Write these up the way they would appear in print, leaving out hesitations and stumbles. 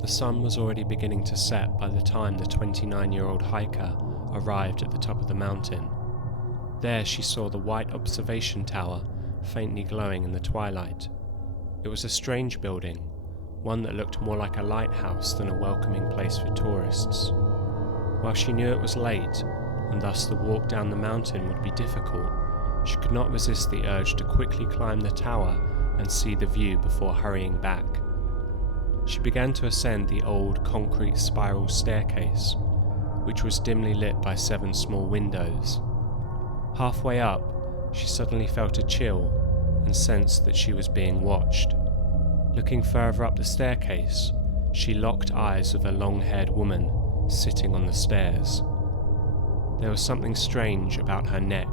The sun was already beginning to set by the time the 29-year-old hiker arrived at the top of the mountain. There she saw the white observation tower faintly glowing in the twilight. It was a strange building, one that looked more like a lighthouse than a welcoming place for tourists. While she knew it was late, and thus the walk down the mountain would be difficult, she could not resist the urge to quickly climb the tower and see the view before hurrying back. She began to ascend the old concrete spiral staircase, which was dimly lit by 7 small windows. Halfway up, she suddenly felt a chill and sensed that she was being watched. Looking further up the staircase, she locked eyes with a long-haired woman sitting on the stairs. There was something strange about her neck.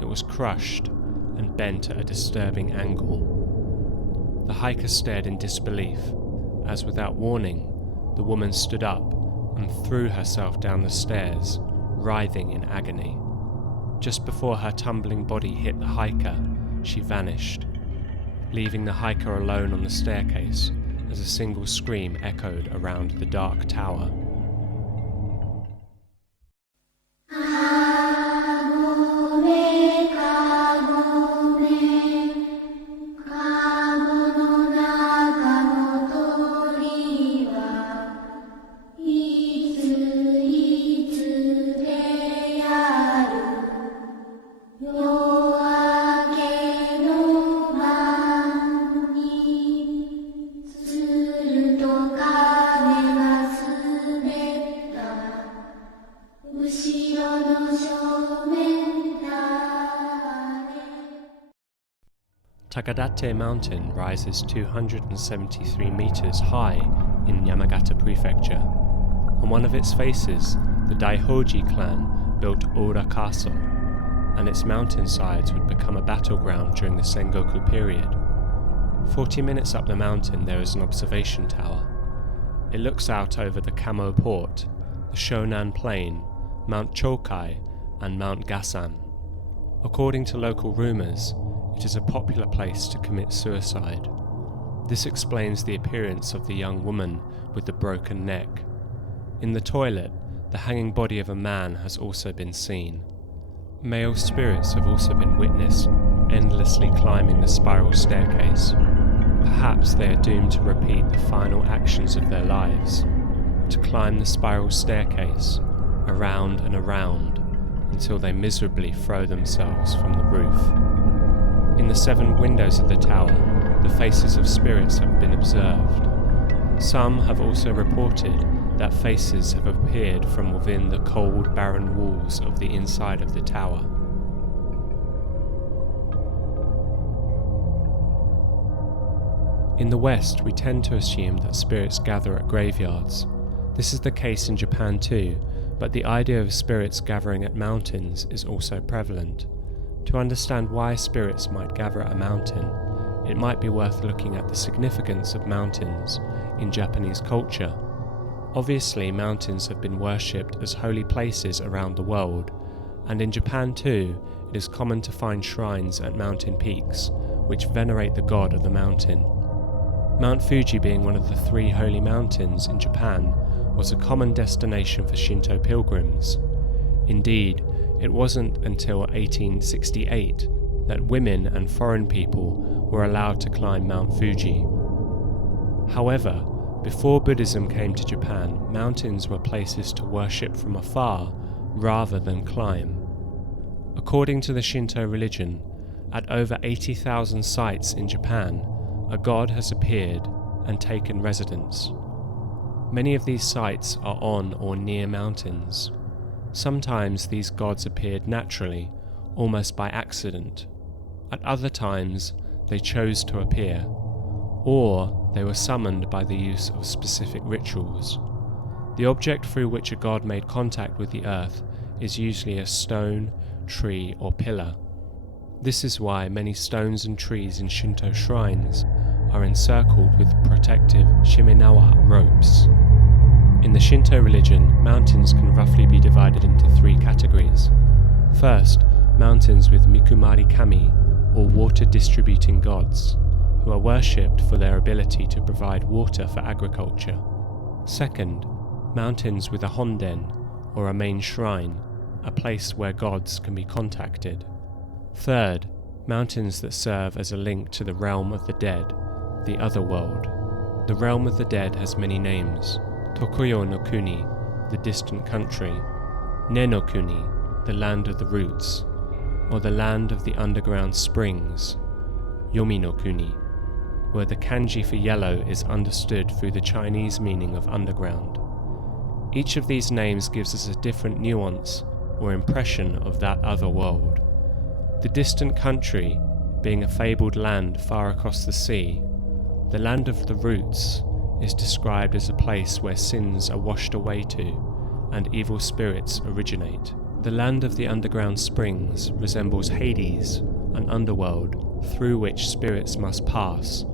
It was crushed and bent at a disturbing angle. The hiker stared in disbelief as, without warning, the woman stood up and threw herself down the stairs, writhing in agony. Just before her tumbling body hit the hiker, she vanished, leaving the hiker alone on the staircase as a single scream echoed around the dark tower. Takadate Mountain rises 273 meters high in Yamagata Prefecture. On one of its faces, the Daihoji clan built Ora Castle, and its mountainsides would become a battleground during the Sengoku period. 40 minutes up the mountain there is an observation tower. It looks out over the Kamo Port, the Shonan Plain, Mount Chokai, and Mount Gasan. According to local rumours, it is a popular place to commit suicide. This explains the appearance of the young woman with the broken neck. In the toilet, the hanging body of a man has also been seen. Male spirits have also been witnessed endlessly climbing the spiral staircase. Perhaps they are doomed to repeat the final actions of their lives, to climb the spiral staircase, around and around, until they miserably throw themselves from the roof. In the 7 windows of the tower, the faces of spirits have been observed. Some have also reported that faces have appeared from within the cold, barren walls of the inside of the tower. In the West, we tend to assume that spirits gather at graveyards. This is the case in Japan too, but the idea of spirits gathering at mountains is also prevalent. To understand why spirits might gather at a mountain, it might be worth looking at the significance of mountains in Japanese culture. Obviously, mountains have been worshipped as holy places around the world, and in Japan too, it is common to find shrines at mountain peaks, which venerate the god of the mountain. Mount Fuji, being one of the 3 holy mountains in Japan, was a common destination for Shinto pilgrims. Indeed, it wasn't until 1868 that women and foreign people were allowed to climb Mount Fuji. However, before Buddhism came to Japan, mountains were places to worship from afar rather than climb. According to the Shinto religion, at over 80,000 sites in Japan, a god has appeared and taken residence. Many of these sites are on or near mountains. Sometimes these gods appeared naturally, almost by accident. At other times, they chose to appear, or they were summoned by the use of specific rituals. The object through which a god made contact with the earth is usually a stone, tree, or pillar. This is why many stones and trees in Shinto shrines are encircled with protective shimenawa ropes. In the Shinto religion, mountains can roughly be divided into 3 categories. First, mountains with Mikumari Kami, or water-distributing gods, who who are worshipped for their ability to provide water for agriculture. Second, mountains with a honden, or a main shrine, a place where gods can be contacted. Third, mountains that serve as a link to the realm of the dead, the other world. The realm of the dead has many names: Tokuyo no Kuni, the distant country; Ne no Kuni, the land of the roots, or the land of the underground springs; Yomi no Kuni, where the kanji for yellow is understood through the Chinese meaning of underground. Each of these names gives us a different nuance or impression of that other world. The distant country being a fabled land far across the sea, the land of the roots is described as a place where sins are washed away to and evil spirits originate. The land of the underground springs resembles Hades, an underworld through which spirits must pass.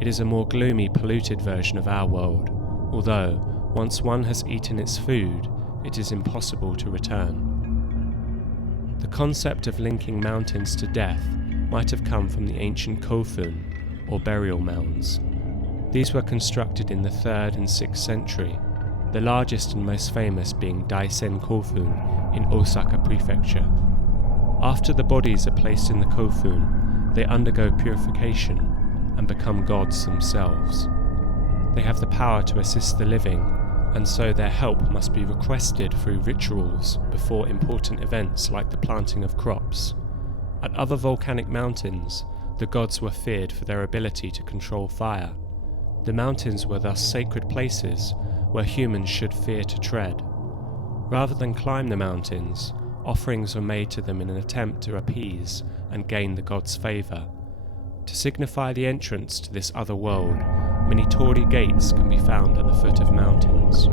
It is a more gloomy, polluted version of our world, although once one has eaten its food, it is impossible to return. The concept of linking mountains to death might have come from the ancient kofun, or burial mounds. These were constructed in the 3rd and 6th century, the largest and most famous being Daisen Kofun in Osaka Prefecture. After the bodies are placed in the kofun, they undergo purification and become gods themselves. They have the power to assist the living, and so their help must be requested through rituals before important events like the planting of crops. At other volcanic mountains, the gods were feared for their ability to control fire. The mountains were thus sacred places where humans should fear to tread. Rather than climb the mountains, offerings were made to them in an attempt to appease and gain the gods' favour. To signify the entrance to this other world, many torii gates can be found at the foot of mountains.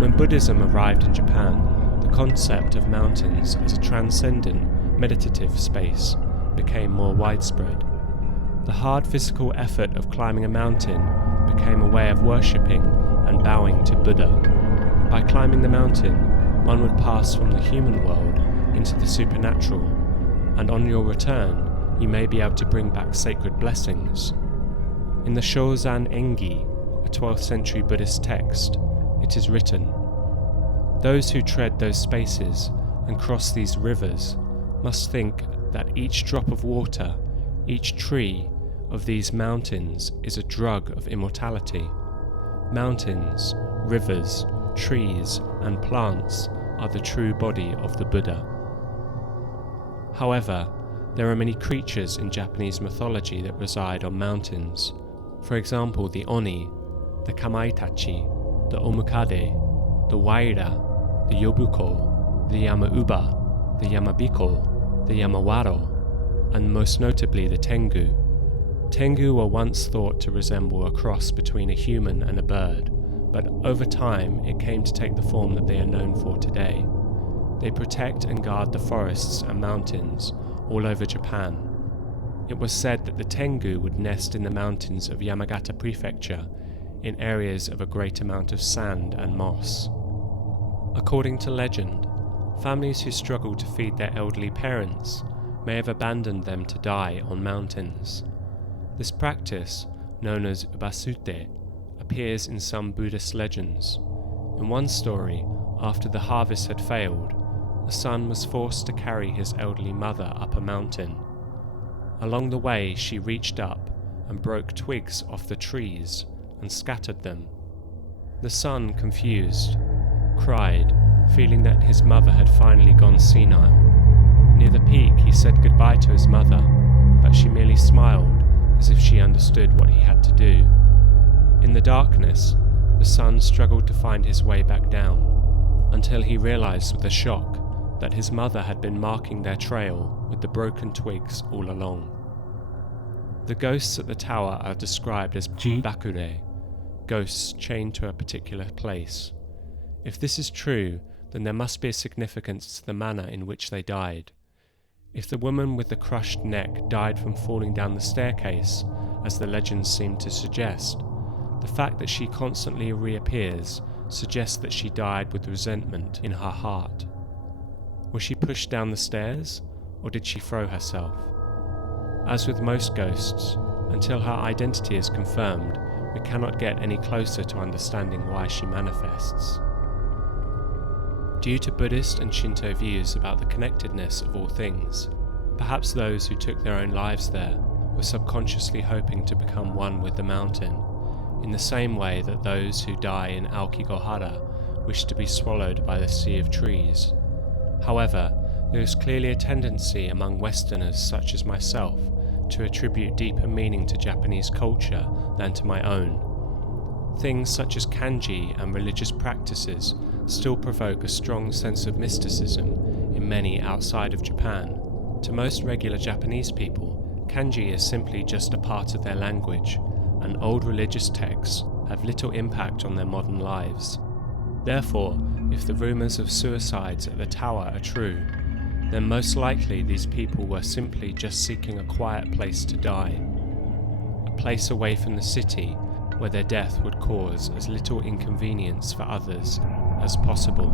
When Buddhism arrived in Japan, the concept of mountains as a transcendent, meditative space became more widespread. The hard physical effort of climbing a mountain became a way of worshipping and bowing to Buddha. By climbing the mountain, one would pass from the human world into the supernatural, and on your return, you may be able to bring back sacred blessings. In the Shozan Engi, a 12th century Buddhist text, it is written, "Those who tread those spaces and cross these rivers must think that each drop of water, each tree of these mountains is a drug of immortality. Mountains, rivers, trees, and plants are the true body of the Buddha." However, there are many creatures in Japanese mythology that reside on mountains. For example, the Oni, the Kamaitachi, the Omukade, the Waira, the Yobuko, the Yamauba, the Yamabiko, the Yamawaro, and most notably the Tengu. Tengu were once thought to resemble a cross between a human and a bird, but over time it came to take the form that they are known for today. They protect and guard the forests and mountains all over Japan. It was said that the Tengu would nest in the mountains of Yamagata Prefecture in areas of a great amount of sand and moss. According to legend, families who struggled to feed their elderly parents may have abandoned them to die on mountains. This practice, known as ubasute, appears in some Buddhist legends. In one story, after the harvest had failed, the son was forced to carry his elderly mother up a mountain. Along the way, she reached up and broke twigs off the trees and scattered them. The son, confused, cried, feeling that his mother had finally gone senile. Near the peak, he said goodbye to his mother, but she merely smiled as if she understood what he had to do. In the darkness, the son struggled to find his way back down, until he realized with a shock that his mother had been marking their trail with the broken twigs all along. The ghosts at the tower are described as bakure, ghosts chained to a particular place. If this is true, then there must be a significance to the manner in which they died. If the woman with the crushed neck died from falling down the staircase, as the legends seem to suggest, the fact that she constantly reappears suggests that she died with resentment in her heart. Was she pushed down the stairs, or did she throw herself? As with most ghosts, until her identity is confirmed, we cannot get any closer to understanding why she manifests. Due to Buddhist and Shinto views about the connectedness of all things, perhaps those who took their own lives there were subconsciously hoping to become one with the mountain, in the same way that those who die in Aokigahara wish to be swallowed by the sea of trees. However, there is clearly a tendency among Westerners such as myself to attribute deeper meaning to Japanese culture than to my own. Things such as kanji and religious practices still provoke a strong sense of mysticism in many outside of Japan. To most regular Japanese people, kanji is simply just a part of their language, and old religious texts have little impact on their modern lives. Therefore, if the rumours of suicides at the tower are true, then most likely these people were simply just seeking a quiet place to die, a place away from the city where their death would cause as little inconvenience for others as possible.